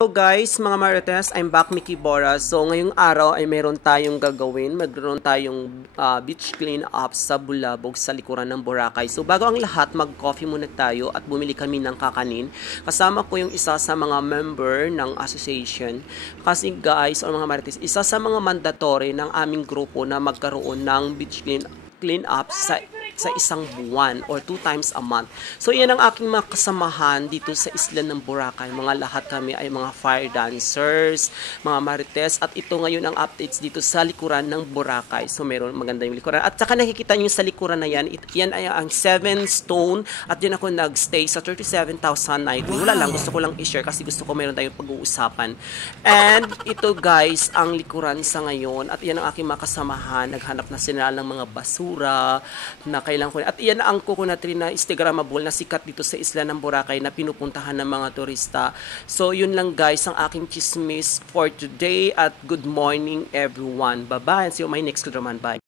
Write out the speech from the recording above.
So guys, mga Marites, I'm back Mickey Bora. So ngayong araw ay meron tayong gagawin. Magkaroon tayong beach clean up sa Bulabog sa likuran ng Boracay. So bago ang lahat, mag-coffee muna tayo at bumili kami ng kakanin. Kasama ko yung isa sa mga member ng association. Kasi guys, o mga Marites, isa sa mga mandatory ng aming grupo na magkaroon ng beach clean up sa isang buwan or 2 times a month. So, yan ang aking mga kasamahan dito sa isla ng Boracay. Mga lahat kami ay mga fire dancers, mga Marites, at ito ngayon ang updates dito sa likuran ng Boracay. So, meron maganda yung likuran. At saka nakikita nyo sa likuran na yan, yan ay ang 7 stone at yan ako nagstay sa 37,000 night. Wala lang, gusto ko lang i-share kasi gusto ko meron tayong pag-uusapan. And ito guys, ang likuran sa ngayon at yan ang aking mga kasamahan. Naghanap na sila ng mga basura na kailangan ko. At iyan ang coconut tree na Instagrammable na sikat dito sa isla ng Boracay na pinupuntahan ng mga turista. So, yun lang guys ang aking chismis for today at good morning everyone. Bye-bye and see you on my next Kudraman. Bye.